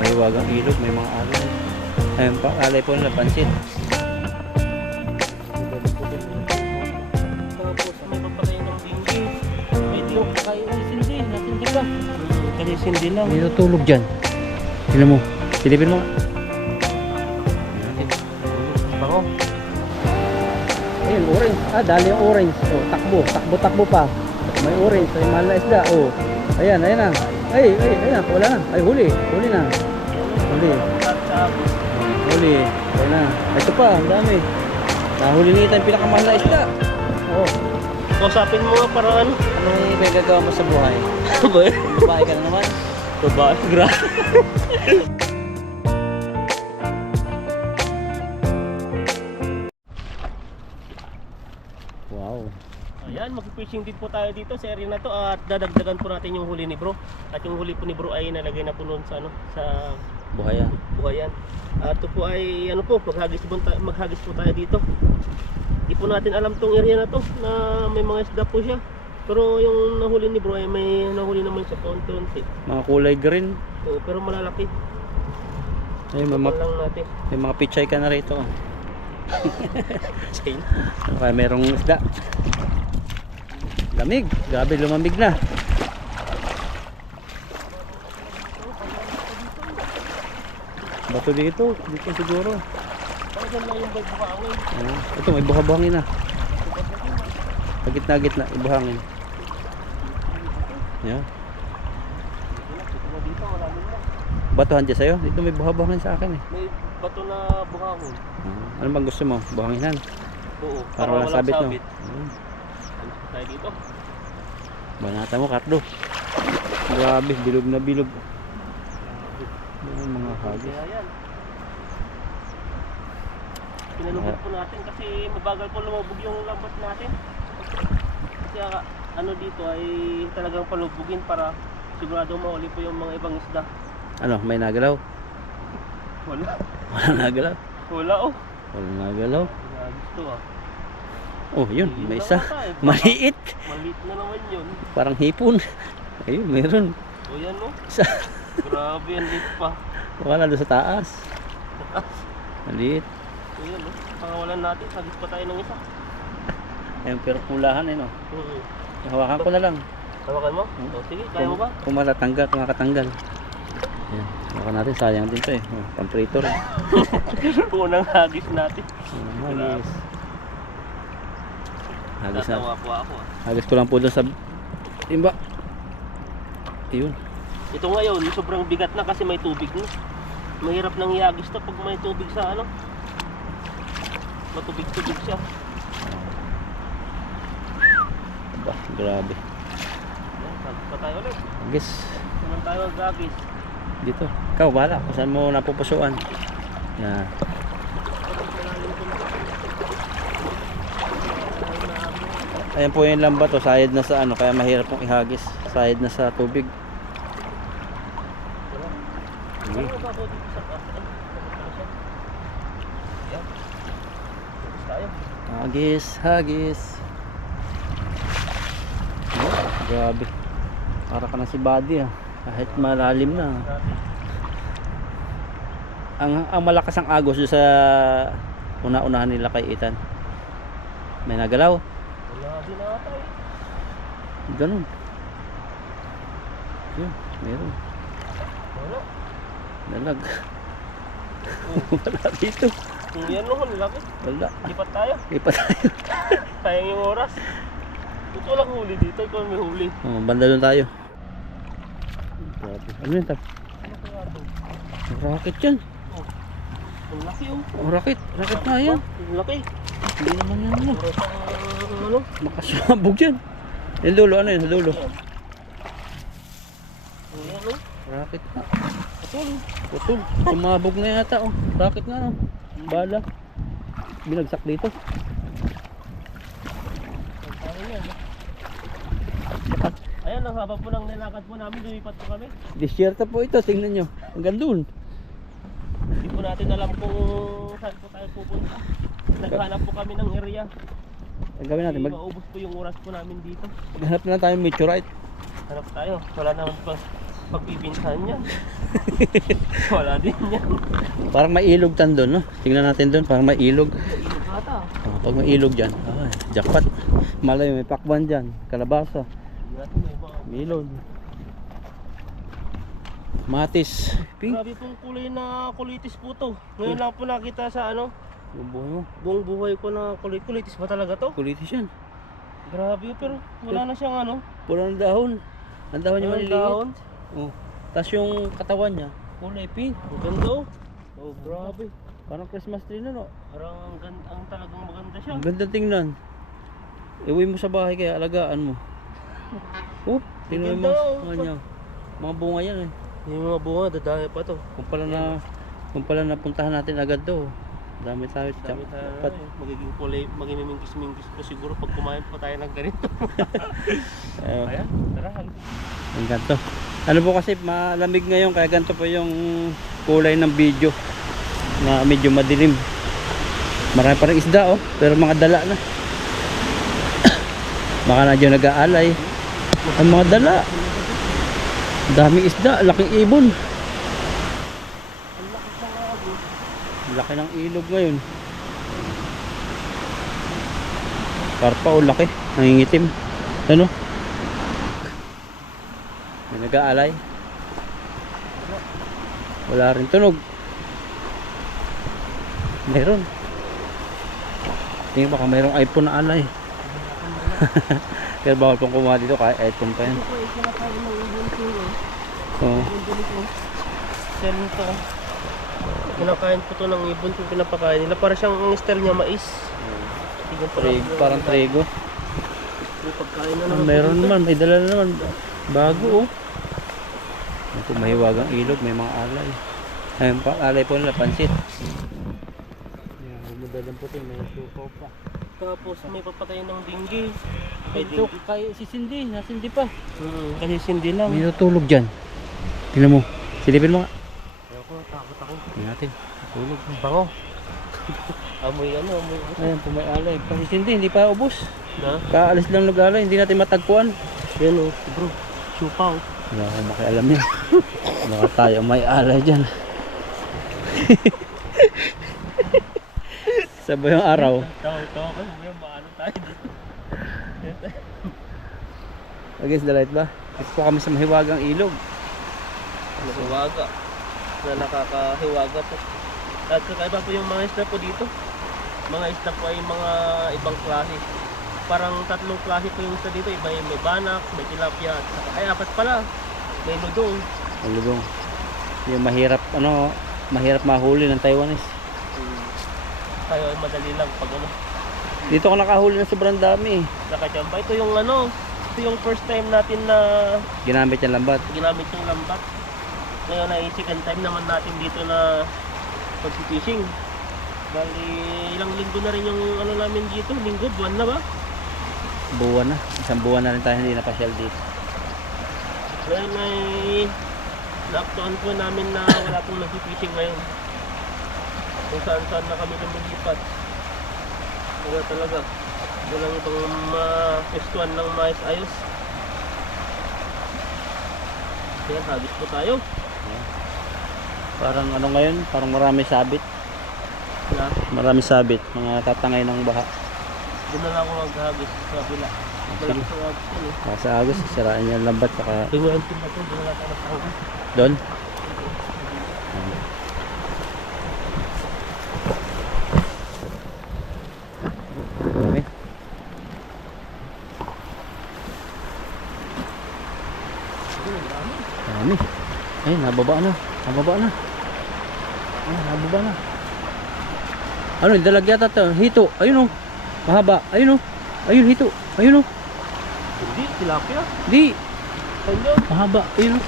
May wagang ilog, may mga alay. Ayun pa, alay po nila, pansit. Tapos may papatay ng dinggi. May diyok kayo sindi. Nasindi lang. Kasi sindi lang. May natutulog dyan. Tignan mo. Silipin mo. Bango. Ayun, orange. Ah, dali yung orange. Oh, takbo. Takbo pa. May orange. May mahal na isda. Oh. Ayan, ayan na. Ay, ayan. Wala na. Ay, huli. Huli na. Huli. Huli. Ayan na. Ito pa, ang dami. Nahuli nito yung pinakamahal na isda. Oh. Kausapin mo nga para ano. Anong pinagagawa mo sa buhay? Babae ka na naman. Babae. Grabe. Wow. Ayan, mag-fishing din po tayo dito sa area na to at dadagdagan po natin yung huli ni bro. At yung huli po ni bro ay nalagay na po noon sa ano, sa Buhayan. buhayan. At ito po ay ano po, maghagis po tayo dito. Di po natin alam tong area na to na may mga isda po siya. Pero yung nahuli ni bro ay may nahuli naman siya konti-unti. Mga kulay green. Oo, pero malalaki. Ayun, Lang natin. may mga pichay ka na rito. Chain. Kaya merong isda. Lamig. Grabe, lumamig na. Bato dito. Dito siguro. Parang lang yung buhangin. Ito, may buha-buhangin na. Gitna-gitna, ibuhangin. Yan. Dito, malalim na. Batuhan dyan sa'yo? Dito may buha-buhangin sa akin eh. May bato na buhangin. Ano bang gusto mo? Buhanginan? Oo, Para walang sabit, no? Ano tayo dito? Banata mo, Cardo. Grabe, bilog na bilog. Yan, mga hagis. Kaya yan. Pinalubog po natin kasi mabagal po lumubog yung lambat natin. Kasi ano dito ay talagang palubugin para sigurado mauli po yung mga ibang isda. Ano, may nagalaw? Wala. Wala nagalaw? Wala oh. Wala nagalaw? Gusto ah. Oh, yun, Yun may lang isa. ata eh. Maliit. Maliit na naman yun. Parang hipon. Ayun, meron. O yan oh. Isa. Grabe yan dito pa. Wala doon sa taas. Maliit. O yan oh. Pangawalan natin. Sagis pa tayo ng isa. Ayun, pero kulahan eh, no? Hawakan ko na lang. Tawakan mo? O sige, kaya mo ba? Kung matatanggal, kung makatanggal. Ayan, hawakan natin. Sayang din to eh. Oh, pamprito rin. Unang hagis natin. Hagis. Hagis na. Tatawa po ako ah. Hagis ko lang po doon sa timba. Ayun. Ito ngayon, sobrang bigat na kasi may tubig na. Mahirap nang ihagis to pag may tubig sa ano. Matubig-tubig siya. Aba, grabe. Yan, hagis pa tayo ulit. Hagis. Naman tayo hagis. Dito. Ikaw, bahala. Kung saan mo napupusuan. Yan. Ayan po yung lambat. O, sayad na sa ano. Kaya mahirap pong ihagis. Sayad na sa tubig. Sige. Ano ba dito sa taas? Yan. Hagis tayo. Hagis, hagis. Oh, grabe. Para ka na si Buddy ah. Kahit malalim na. Ang malakas ang agos doon sa una-unahan nila kay Ethan. May nagalaw. Wala din ata eh. Ganun. Yun, meron. Wala. Dalag. Wala dito. Kung yan naman, laki. Wala. Lipat tayo. Ipa tayo. Sayang yung oras. Ito walang huli dito. Ikaw may huli. Oh, banda doon tayo. Grabe. Ano yun, Tab? Ano kaya ito? Rocket yan. Oh. Ang laki oh. Oh, rocket. Rocket na yan. Ang laki. Hindi naman yan ano. Parang ano? Makasabog yan. Yung dulo, ano yun? Sa dulo. Ayan oh. Rocket na. Putol. Putol. Sumabog na yata oh. Rocket na oh. Bala. Binagsak dito. Ayan, ang haba po ng nilakad po namin. Lumipat po kami. Disyerta po ito. Tingnan nyo. Hanggang doon. Hindi po natin alam kung saan po tayo pupunta. Naghanap po kami ng area. Ang gawin natin. Maubos po yung oras po namin dito. Maghanap na lang tayo meteorite. Harap tayo. Wala naman pagbibintahan yan. Wala din yan. Parang may ilog tan doon, no? Tingnan natin doon, parang may ilog. Ilog ata. Pag may ilog dyan, jackpot. Malay, may pakwan dyan, kalabasa, may ilog. Matis. Pink. Grabe pong kulay na kulitis po to. Ngayon lang po nakita sa ano, Bubuhay mo. buong buhay ko na kulitis ba talaga to? Kulitis yan. Grabe pero wala na siyang ano. Pulang dahon. Ang dahon niya Walang maliliit. dahon. Oh. Tapos yung katawan niya, kulay pink. Ang ganda oh. Oh, grabe. Parang Christmas tree na, no? Parang ang talagang maganda siya. Ang ganda tingnan. Iuwi mo sa bahay kaya alagaan mo. Oh, tingnan mo Ganda, oh. mga niya. Mga bunga yan eh. Yung mga bunga, dadami pa to. Kung pala napuntahan natin agad to. Dami tayo. Dami tayo Dapat. magiging kulay, magimimingkis-mingkis po siguro pag kumain pa tayo ng ganito. Ayan, tara. Ang ganito. Ano po kasi malamig ngayon kaya ganito po yung kulay ng video na medyo madilim. Marami pa rin isda oh, pero mga dala na. Baka na dyan nag-aalay. Ang mga dala. Daming isda, laking ibon. Laki ng ilog ngayon. Karpa o laki, nangingitim. Ano? May nag-aalay. Wala rin tunog. Meron. Tingin baka mayroong iPhone na alay. Pero bawal pong kumuha dito kahit iPhone pa yan. Ito po ay kinakain ng ibon ko eh. Oo. Style nito. Kinakain po to ng ibon kung pinapakain nila. Para siyang ang style niya mais. Parang trigo. May pagkain na Ah, naman. meron naman, may dala na naman. Bago oh. Ito mahiwagang ilog, may mga alay. Ayun pa, alay po nila, pansit. Yan, madalang puti, may supaw pa. Tapos may papatayin ng dinggi. Ay, Ito, dinggi. kay si Cindy, nasindi pa. Kasi sindi lang. May natulog dyan. Tingnan mo, silipin mo nga. Ayoko, takot ako. Tingnan natin, natulog. Bango. Amoy ano, amoy ano. Ayun, po may alay. Kasi Cindy, hindi pa ubos. Na? Kaalis lang nag-alay, hindi natin matagpuan. Yan o, bro. Chupaw. Wala akong makialam yan. Baka tayo may alay dyan. Sabay yung araw. Tawa ko. Maano tayo dito. Against the light ba? Ito po kami sa mahiwagang ilog. Nahiwaga. Na nakakahiwaga po. At kakaiba po yung mga isda po dito. Mga isda po ay mga ibang klase. Parang tatlong klase po yung isda dito. Iba yung may banak, may tilapia, at saka, ay apat pala. May ludong. Ang lugong. Yung mahirap, mahirap mahuli ng Taiwanese. Tayo ay madali lang pag ano. Dito ako nakahuli na sobrang dami. Nakachamba. Ito yung ano, ito yung first time natin na Ginamit yung lambat. ginamit yung lambat. Ngayon ay second time naman natin dito na pag-fishing. Bali, ilang linggo na rin yung ano namin dito. Linggo, buwan na ba? Buwan na. Isang buwan na rin tayo hindi napasyal dito. Ngayon ay naaktuan po namin na wala pong nag-fishing ngayon. Kung saan-saan na kami lumilipat. Wala talaga. Walang ibang ma-pestuan ng mais ayos. Kaya hagis po tayo. Parang ano ngayon, parang marami sabit. Na, Marami sabit. Mga tatangay ng baha. doon na lang ako maghagis sa kabila. Malaki sa hagis yun eh. Sa agos, sirain niya yung lambat. Saka Tingnan natin na ito, doon na lang tayo magtanggal. doon. Dami. Dami. Ay, nababa na. Nababa na. Ay, nababa na. Ano, dalag yata to. Hito. Ayun oh. Mahaba. Ayun oh. Ayun, hito. Ayun oh. Hindi, tilapia. Di. Kanya. Mahaba. Ayun oh.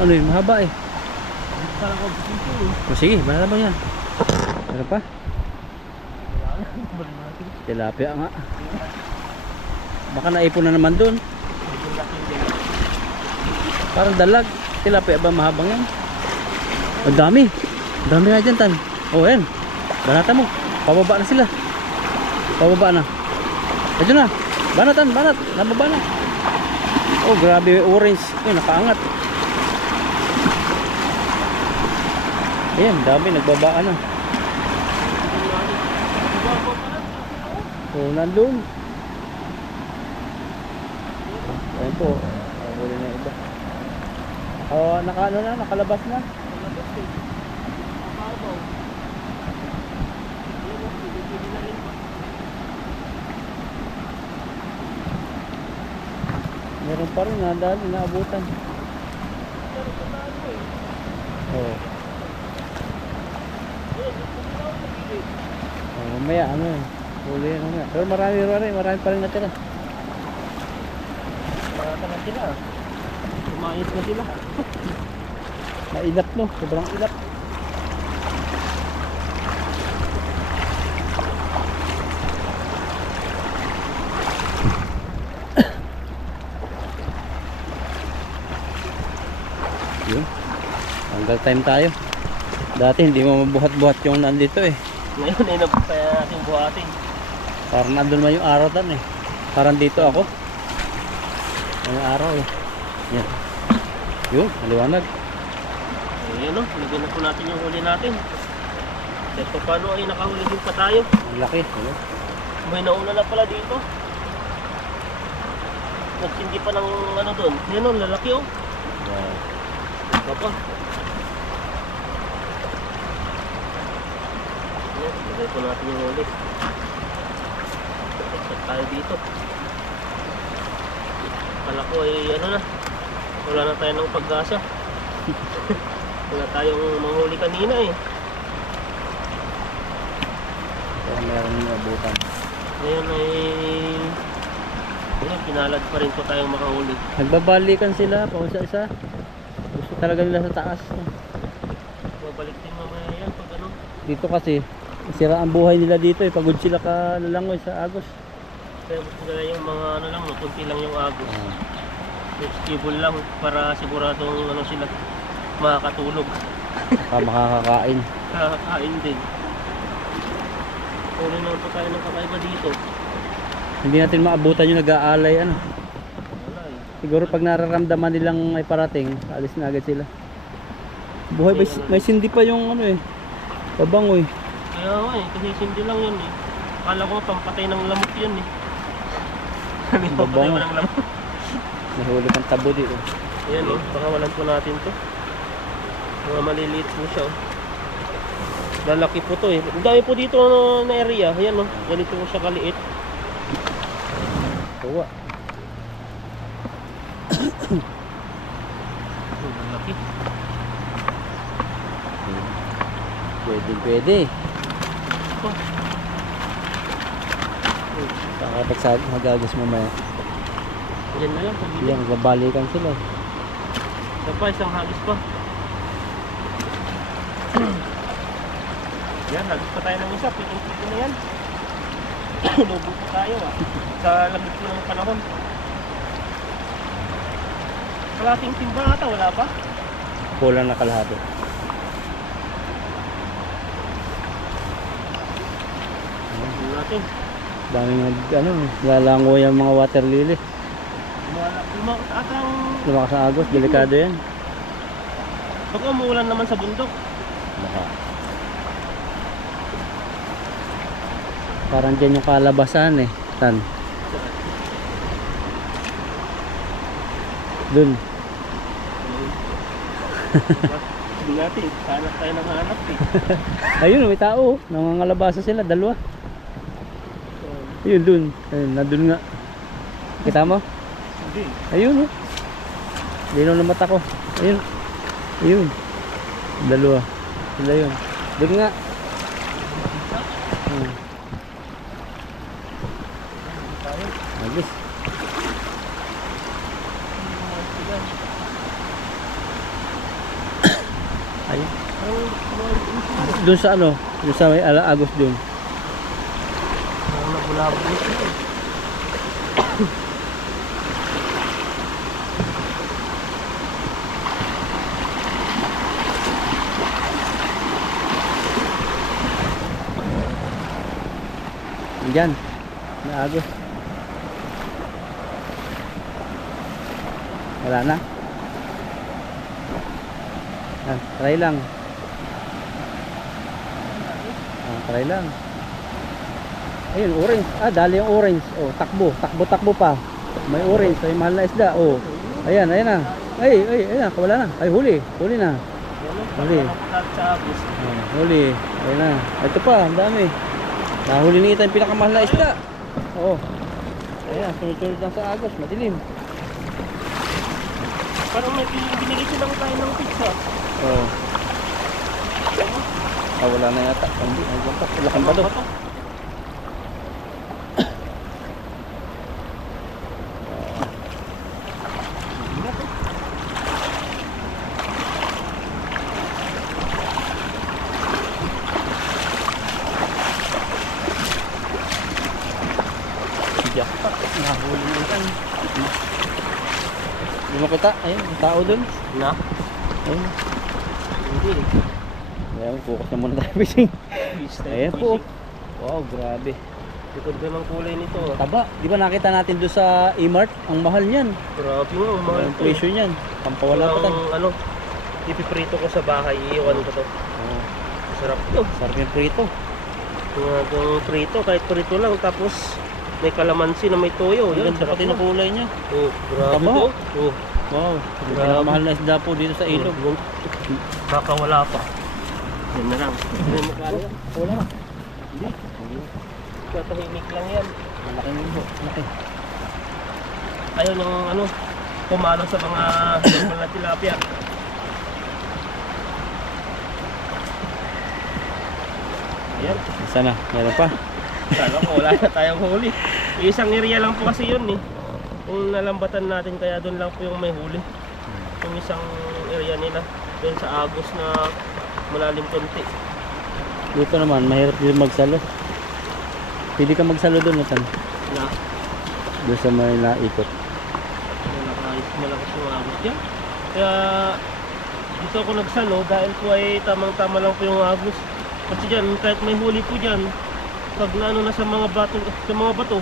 Ano yun? Mahaba eh. Parang ako dito eh. O sige, banala mo yan. Meron pa? Wala na. Balik natin. Tilapia nga. Baka naipon na naman doon. Medyo laki din. Parang dalag. Tilapia ba mahabang yan? Ang dami. Ang dami nga dyan, Tan. O, yan. Banata mo. Pababa na sila. Pababa na. Ayun na. Banatan, banat. Nababa na. Oh, grabe yung orange. Ay, nakaangat. Ayan, dami. Nagbabaan na. Oh, nandun. Ayan po. Huli na iba. Naka-ano na, nakalabas na. Meron pa rin, nadali, naabutan. Oo. Mamaya, ano eh. Huli yan mamaya. Pero marami pa rin natira. Marata na sila. Umayos na sila. Nailap no, sobrang ilap. Yun. Hanggang time tayo. Dati hindi mo mabuhat-buhat yung nandito eh. Ngayon ay nagpapaya natin buhatin. Parang nandun man yung araw tan eh. Parang dito ako. Yung araw eh. Yan. Yun, maliwanag. Ayan o, lagyan na po natin yung huli natin. Kahit pa paano ay nakahuli din pa tayo. Ang laki. Ano? May nauna na pala dito. Nagsindi pa ng ano doon. Yan o, lalaki o. Wow. Ito pa. Ayan, lagay po natin yung huli. Exit tayo dito. Kala ko ay ano na. Wala na tayo ng pag-asa. Wala tayong manghuli kanina eh. Pero meron yung abutan. Ngayon ay ayun, pinalad pa rin po tayong makahuli. Nagbabalikan sila pa isa-isa. Gusto talaga nila sa taas. Babalik din mamaya yan pag ano. Dito kasi, sira ang buhay nila dito eh. Pagod sila kalalangoy sa Agos. Kaya gusto nila yung mga ano lang, no, kunti lang yung agos. Stable lang para siguradong ano sila makakatulog. Saka makakakain. Kakakain din. Huli naman po tayo ng kakaiba dito. Hindi natin maabutan yung nag-aalay ano. Wala eh. Siguro pag nararamdaman nilang may parating, alis na agad sila. Buhay, may sindi pa yung ano eh. Babangoy. Kaya nga eh, kasi sindi lang yun eh. Akala ko pampatay ng lamok yun eh. Hindi pampatay mo ng lamok. Nahuli pang tabo dito. Ayan eh, pakawalan po natin to. Mga maliliit po siya oh. Lalaki po to eh. Ang dami po dito na area. Ayan oh, ganito po siya kaliit. Tuwa. Lalaki. Pwede. Oh. Kakapag magagos mamaya. Yan na lang. Yan, babalikan sila. Isa pa, isang hagis pa. Yan, hagis pa tayo ng isa. Pitong-pito na yan. Lobo pa tayo ah. Sa lamig po ng panahon. Kalating timba ata, wala pa? Kulang na kalahati. Tingnan natin. Daming lalango yung mga water lily. Lumakas atang... Lumakas sa Agos, delikado yan. Baka umuulan naman sa bundok. Baka. Parang dyan yung kalabasan eh. Tan. Dun. Hindi natin, hanap tayo ng hanap eh. Ayun, may tao. Nangangalabasa sila, dalawa. Ayun, dun. Ayun, nandun nga. Kita mo? Hindi. Ayun, oh. Linaw na mata ko. Ayun. Ayun. Dalawa. Sila yun. Dun nga. Agis. Ayun. Doon sa ano? Doon sa may Agos doon. Nabulabo ito. Diyan. Na Agos. Wala na. Try lang. Try lang. Ayun, orange. Dali yung orange. Oh, takbo. Takbo pa. May orange. May mahal na isda. Oh. Ayan na. Ayan, wala na. Ay, huli na. Huli. Huli. Ayan na. Ito pa, ang dami. Nahuli ni Ethan yung pinakamahal na isda. Oo. Ayan, sunod-sunod lang sa agos. Madilim. Parang may binigay silang tayo ng pizza. Oo. Wala na yata. Hindi, laking ba doon? Jackpot. Nahuli na ikan. Hindi mo kita. Ayun, yung tao dun. Na? Ayun. Hindi. Ayan, focus na muna tayo fishing. Ayan po. Wow, grabe. Likod ba ng kulay nito? Taba. Di ba nakita natin doon sa E-Mart? Ang mahal niyan. Grabe nga, ang mahal Ang ito. presyo niyan. Pampawala pa tayo. Ano, ipiprito ko sa bahay, iiwan ko to. Oo. Sarap to. Sarap yung prito. Yung prito, kahit prito lang, tapos may kalamansi na may toyo. Yan, Yan, sarap pati na na. kulay niya. Oh, grabe Taba. to. Oh, Wow. Grabe. Mahal na isda po dito sa ilog. Baka wala pa. Yan na lang. Yan mo kaya. Wala na. Hindi. Katahimik lang yan. Malaki nito. Malaki. Ayaw ng ano, pumalo sa mga normal na tilapia. Ayan. Sana. Meron pa. Sana ko wala na tayong huli. Isang area lang po kasi yun eh. Kung nalambatan natin kaya doon lang po yung may huli. Yung isang area nila. Doon sa Agos na malalim konti. Dito naman, mahirap din magsalo. Pwede ka magsalo doon, Nathan. Na Doon sa may naikot. malakas yung Agos dyan. Kaya dito ako nagsalo dahil po ay tamang-tama lang po yung Agos. Kasi dyan, kahit may huli po dyan, pag naano na sa mga bato,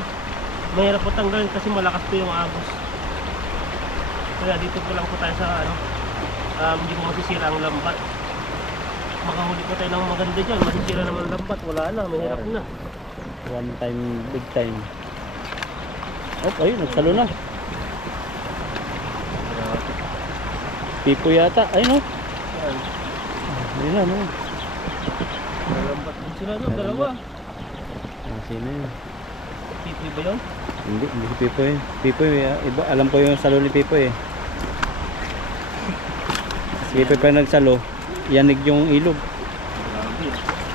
mahirap po tanggalin kasi malakas po yung Agos. Kaya dito po lang po tayo sa ano, hindi po masisira ang lambat. Makahuli po tayo ng maganda dyan, masisira naman ang lambat, wala na, mahirap na. One time, big time. Oh, ayun, nagsalo na. Pipo yata. Ayun, oh. Yan, Ayun na, no. lambat din sila no, dalawa. Sino yun? Pipi ba yun? Hindi si Pipo eh. Pipo eh, iba, alam ko yung salo ni Pipo eh. Si Pipo pa nagsalo, yanig yung ilog.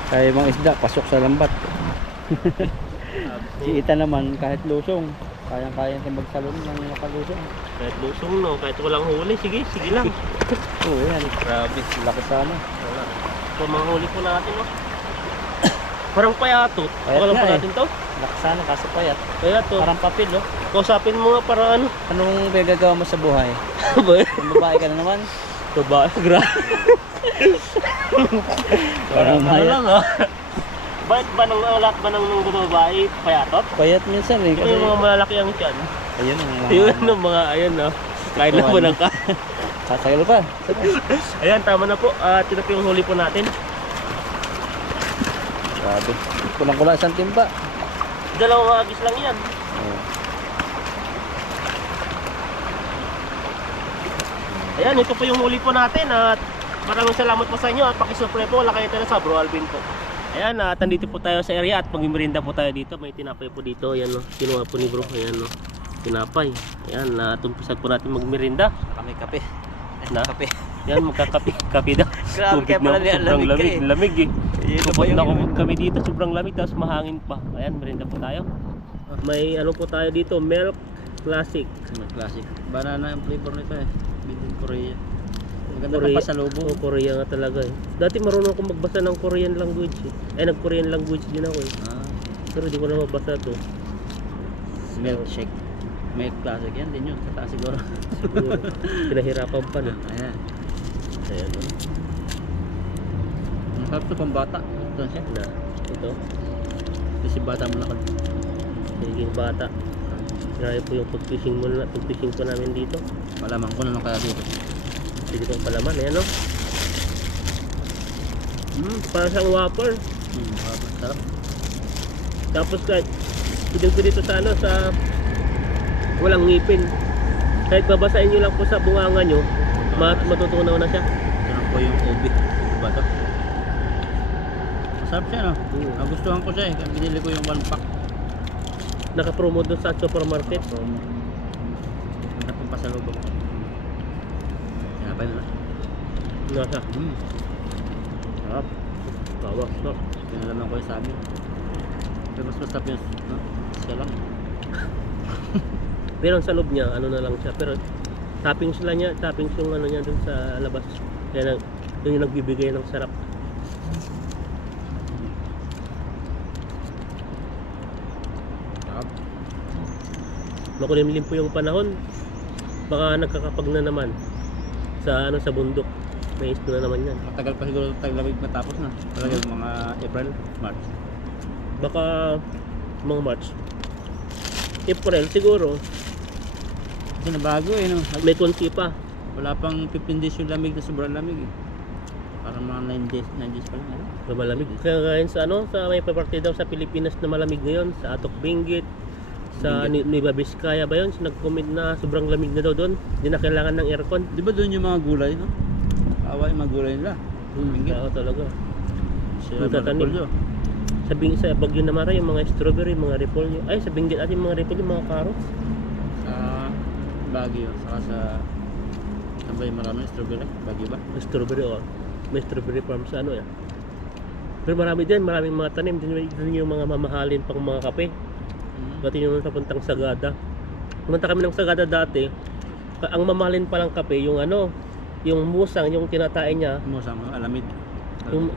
Kaya mga isda, pasok sa lambat. Si Ita naman, kahit lusong, kayang-kaya siya magsalo ng nakalusong. Kahit lusong no, kahit walang huli, sige lang. Oo, yan. Grabe. Laki sana. Wala. So mga huli po natin no. Parang payatot. Payat Alam nga pa eh. natin to? Laki sana, kaso payat. Payatot. Parang papel, no? Kausapin mo nga para ano. Anong gagawa mo sa buhay? Ba? Kung babae ka na naman? Babae. Grabe. Parang Ano mayat. lang ha. Bakit ba nang lahat ba ng babae payatot? Payat minsan eh. Ito Kasi, yung mga malalaki ang tiyan. ayun ang mga... Yun ang mga, ayun no. Kain na po ng ka. Sasagal pa. Ayan, tama na po. Ito na po yung huli po natin. Grabe. Kulang-kulang isang timba. Dalawang agis lang yan. Oh. Ayan, ito po yung huli po natin at maraming salamat po sa inyo at pakisupply po. Wala kayo tayo sa Bro Alvin po. Ayan, at nandito po tayo sa area at mag-merinda po tayo dito. May tinapay po dito. Ayan no, kinuha po ni Bro. Ayan no, tinapay. Ayan, tumpisan po natin mag-merinda. Kami kape. Na? Kape. Yan, magkakape. Kape daw. Grabe, Tubig kaya pala na po, sobrang lamig ka lamig. eh. Lamig eh. Yun na ba Tupot yung na inumin? kami dito. Sobrang lamig. Tapos mahangin pa. Ayan, merinda po tayo. May ano po tayo dito. Milk Classic. Classic. Banana ang flavor nito eh. Made in Korea. Maganda Korea. pa pasalubong. Oo, Korea nga talaga eh. Dati marunong akong magbasa ng Korean language eh. Ay, nag-Korean language din ako eh. Ah, Pero di ko na mabasa to. milkshake. Milk classic yan din yun. Kata siguro. Siguro. Pinahirapan pa na. Ayan. Ayan o. Ang sarap ito pang bata. Ito siya. Na. Ito. Ito si bata mo lakad. Naging bata. Grabe po yung pag-fishing po namin dito. Malamang ko na lang kaya dito. Pwede kong palaman, ayan no? Para siyang whopper. Sarap. Tapos kahit pwede ko dito sa ano, sa walang ngipin. Kahit babasahin nyo lang po sa bunganga nyo, matutunaw na siya. Yan po yung ubi. Diba to? Masarap siya, no? Nagustuhan ko siya eh. Kaya binili ko yung 1 pack. Naka-promo doon sa supermarket. Ganda pong pasalubong. Yan pa nila. Nasa. Sarap. Bawas, no? Pinalaman ko yung sa amin. Pero mas masarap yung, no? Siya lang. Pero ang sa loob niya, ano na lang siya. Pero toppings lang niya, toppings yung ano niya doon sa labas. Kaya doon yung nagbibigay ng sarap. Sarap. Makulimlim po yung panahon. Baka nagkakapag na naman sa ano sa bundok. May isto na naman yan. Matagal pa siguro taglamig matapos na. Talaga mga April, March. Baka mga March. April siguro. Kasi nabago eh, no? May konti pa. Wala pang 15 days yung lamig na sobrang lamig eh. Parang mga 9 days pa lang. Ano? Malamig. Kaya ngayon sa ano, sa may parte daw sa Pilipinas na malamig ngayon, sa Atok Benguet, sa Nueva Vizcaya ba yun? Nag-comment na sobrang lamig na daw doon. Hindi na kailangan ng aircon. Di ba doon yung mga gulay, no? Awa yung mga gulay nila. Oo talaga. Sila Magtatanim. Marapolyo. Sa Bagyo Namara yung mga strawberry, mga repolyo. Ay, sa Benguet at yung mga repolyo, mga carrots. Sa Baguio, saka sa saan ba yung maraming strawberry? Baguio ba? May strawberry o. May strawberry farm sa ano yan. Pero marami din, maraming mga tanim. Doon yung mga mamahalin pang mga kape. Dati yung papuntang Sagada. Pumunta kami ng Sagada dati. Ang mamahalin palang kape, yung ano, yung musang, yung tinatay niya. Musang, alamid.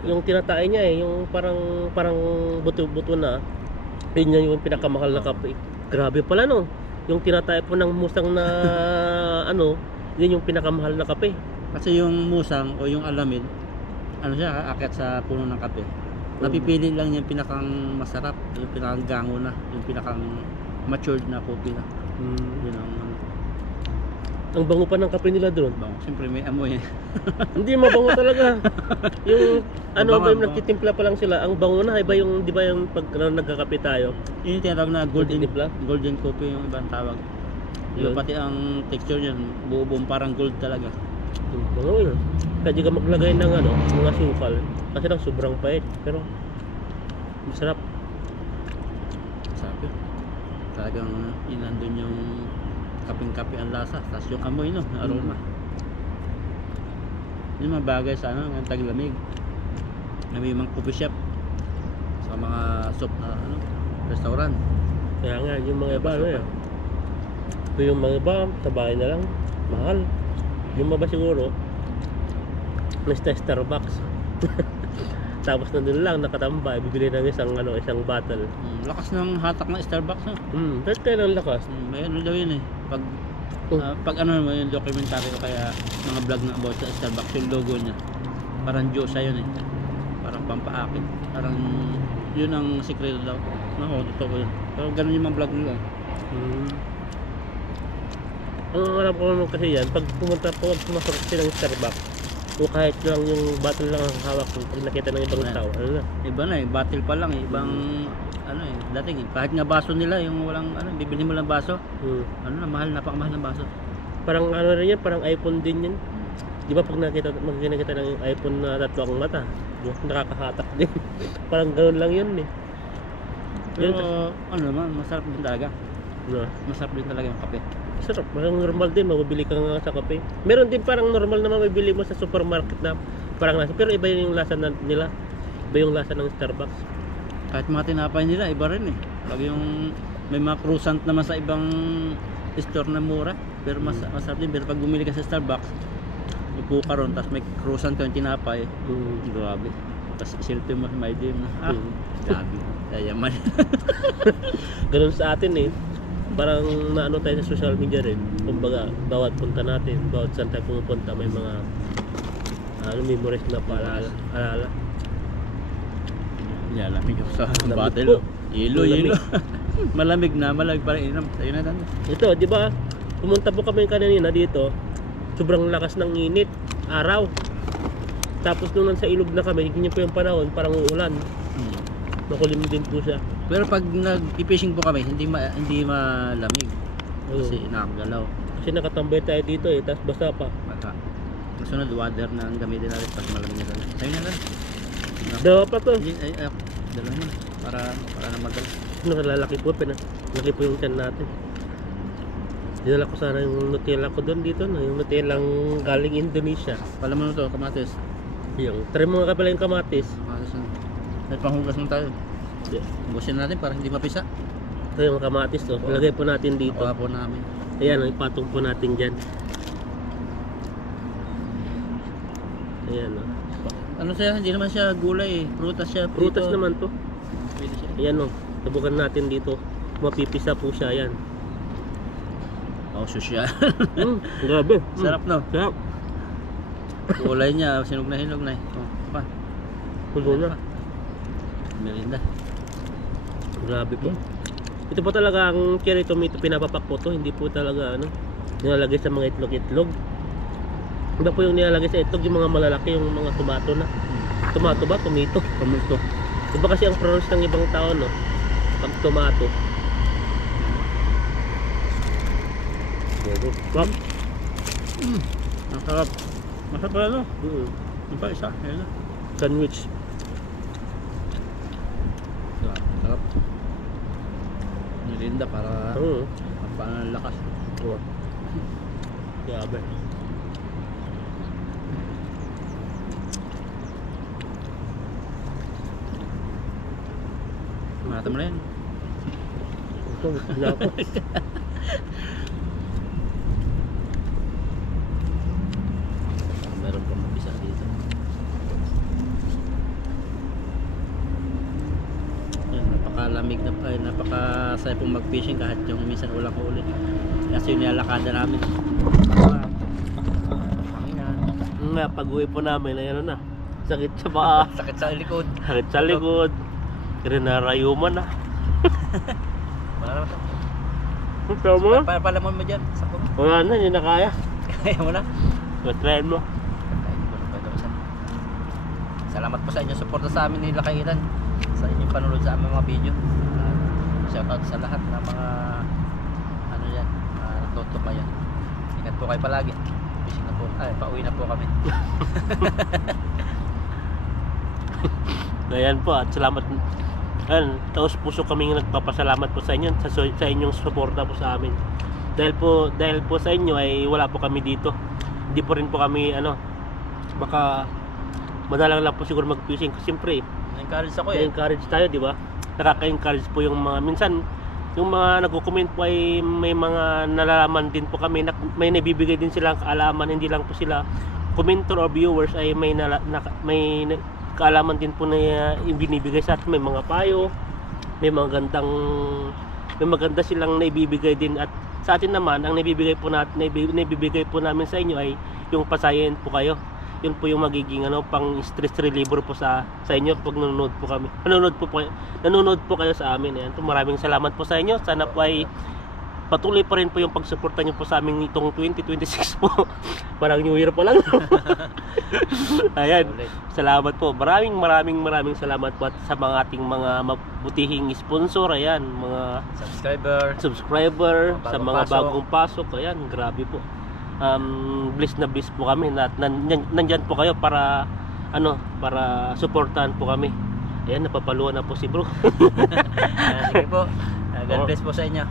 Yung tinatay niya eh, yung parang buto-buto na. Yun yung pinakamahal na kape. Grabe pala no. Yung tinatay po ng musang na ano, yun yung pinakamahal na kape. Kasi yung musang o yung alamid, ano siya, aakyat sa puno ng kape. Napipili lang yung pinakang masarap, yung pinakang gango na, yung pinakang matured na kopi na. Yun ang Ang bango pa ng kape nila doon. bango. Siyempre may amoy eh. Hindi mabango talaga. Yung ano Mabango, ba yung mabango. nagtitimpla pa lang sila, ang bango na iba yung di ba yung pag nagkakape tayo. Yun yung tinatawag na Nagtitimpla? golden coffee yung ibang tawag. Yung Yun. pati ang texture niyan, buo-buong parang gold talaga. Yung bango yun. Kaya di ka maglagay ng ano, mga sukal kasi lang sobrang pait pero masarap. Sabi. Talagang inandun yung kaping-kape ang lasa, tapos yung amoy no, aroma. Yung mga bagay sa ano, ng taglamig. Na may mga coffee shop sa mga shop na ano, restaurant. Kaya nga yung mga iba ano yan. Yung mga iba sa bahay na lang mahal. Yung mga siguro nasta Starbucks. Tapos nandun lang nakatambay, bibili ng isang bottle. Lakas ng hatak ng Starbucks no. Kahit kailan lakas. May ano daw yun eh. Pag ano mo yung documentary o kaya mga vlog na about sa Starbucks, yung logo niya. Parang Diyosa yun eh. Parang pampaakit. Parang yun ang sikreto daw. No, totoo yun. Pero ganun yung mga vlog nila. Ang alam ko naman kasi yan, pag pumasok sila ng Starbucks, o kahit lang yung bottle lang ang hawak mo, pag nakita ng ibang tao, ano na? Iba na eh, bottle pa lang eh. Ibang ano eh, dating eh. Kahit nga baso nila, yung walang ano, bibili mo lang baso. Ano na, mahal, napakamahal ng baso. Parang ano rin yan, parang iPhone din yan. Di ba pag nakita ng iPhone na tatlo ang mata, nakakahatak din. Parang ganoon lang yun eh. Pero ano naman, masarap din talaga. No. Masarap din talaga yung kape. Sarap, parang normal din, mabibili ka nga sa kape. Meron din parang normal na mabibili mo sa supermarket na parang lasa. Pero iba yung lasa nila. Iba yung lasa ng Starbucks. Kahit mga tinapay nila, iba rin eh. Pag yung may mga croissant naman sa ibang store na mura, pero masarap din. Pero pag bumili ka sa Starbucks, upo ka ron, tapos may croissant ka yung tinapay, grabe. Tapos isilpin mo sa may dim na, grabe. Yayaman. Ganun sa atin eh. Parang naano tayo sa social media rin. Kumbaga, bawat punta natin, bawat saan tayo pumupunta, may mga memories na paalala. Nilalamig ako sa Lamig bottle. po. Yelo, Lamig. yelo. Malamig pa rin inom. Sa'yo na tayo. Ito, di ba? Pumunta po kami kanina dito. Sobrang lakas ng init, araw. Tapos nung nasa ilog na kami, ganyan po yung panahon, parang uulan. Makulim din po siya. Pero pag nag-fishing po kami, hindi malamig. Oo. Kasi nakagalaw. Kasi nakatambay tayo dito eh, tapos basta pa. Baka. Kasunod, water na ang gamitin natin pag malamig na lang. Sa'yo na lang. Dawa pa to. Dalawa mo na. Para na magdala. Nakalalaki po, laki po yung tiyan natin. Dinala ko sana yung Nutella ko doon dito, no? Yung Nutellang galing Indonesia. Pala mo na to, kamatis. Yung, try mo nga pala yung kamatis. Kamatis na. May panghugas mo tayo. Yeah. Hugasin natin para hindi mapisa. Ito yung kamatis to. Ilagay po natin dito. Kuha po namin. Ayan, ipatong po natin dyan. Ayan, no? Ano siya? Hindi naman siya gulay eh. Prutas siya. Prutas Dito. naman to. Pwede siya. Ayan, no? Subukan natin dito. Mapipisa po siya, ayan. Oh, susya. Grabe. Sarap no? Sarap. Kulay niya, sinog na hinog na eh. Oh, pa. Pulo na. Merinda. Grabe po. Ito po talaga ang cherry tomato, pinapapak po to. Hindi po talaga nilalagay sa mga itlog-itlog. Iba po yung nilalagay sa itlog, yung mga malalaki, yung mga tomato na. Tomato ba? Tomato? Tomato. Iba kasi ang pronounce ng ibang tao, no? Pag tomato. Wow. Ang sarap. Masarap pala no? Ang pa isa. Ayan na. Sandwich. Sarap. Merinda para magpaan ng lakas. Wow. Grabe. Mata mo na yan. Ito, wala ako. Meron pang mabisa dito. Yan, napakalamig na pa. Napakasaya pong mag-fishing kahit yung minsan walang huli. Kasi yung nilalakada namin. Nga, pag-uwi po namin, ayan na. Sakit sa paa. Sakit sa likod. Sakit sa likod. Rinarayuman na. Wala naman to. Tama? Palamon mo dyan. Sakot. Wala na, hindi na kaya. Kaya mo na. Try mo. Salamat po sa inyong suporta sa amin ni Lakailan, sa inyong panunod sa aming mga video. Shoutout sa lahat ng mga ano yan, nagtutubayan. Ingat po kayo palagi. Fishing na po. Ay, pauwi na po kami. Ayan po, at salamat. Ayan, taos puso kaming nagpapasalamat po sa inyo, sa inyong suporta po sa amin. Dahil po sa inyo ay wala po kami dito. Hindi po rin po kami baka madalang lang po siguro mag-fishing kasi siyempre Na-encourage ako eh. na-encourage tayo, di ba? Nakaka-encourage po yung mga minsan yung mga nagko-comment po ay may mga nalalaman din po kami, may nabibigay din silang kaalaman, hindi lang po sila commenter or viewers ay may kaalaman din po na ibinibigay sa atin, may mga payo, may maganda silang naibibigay din, at sa atin naman ang naibibigay po namin sa inyo ay yung pasayan po kayo. Yun po yung magiging pang stress reliever po sa inyo pag nanonood po kami. Nanonood po kayo sa amin. Ayan, maraming salamat po sa inyo. Sana po ay patuloy pa rin po yung pagsuporta niyo po sa amin nitong 2026 po. Parang New Year pa lang. Ayan. Salamat po. Maraming salamat po at sa mga ating mga mabutihing sponsor. Ayan, mga subscriber, sa mga bagong pasok. Ayan, grabe po. Bliss na bliss po kami na nandyan po kayo para para suportahan po kami. Ayan, napapaluan na po si bro. Sige po. God bless po sa inyo.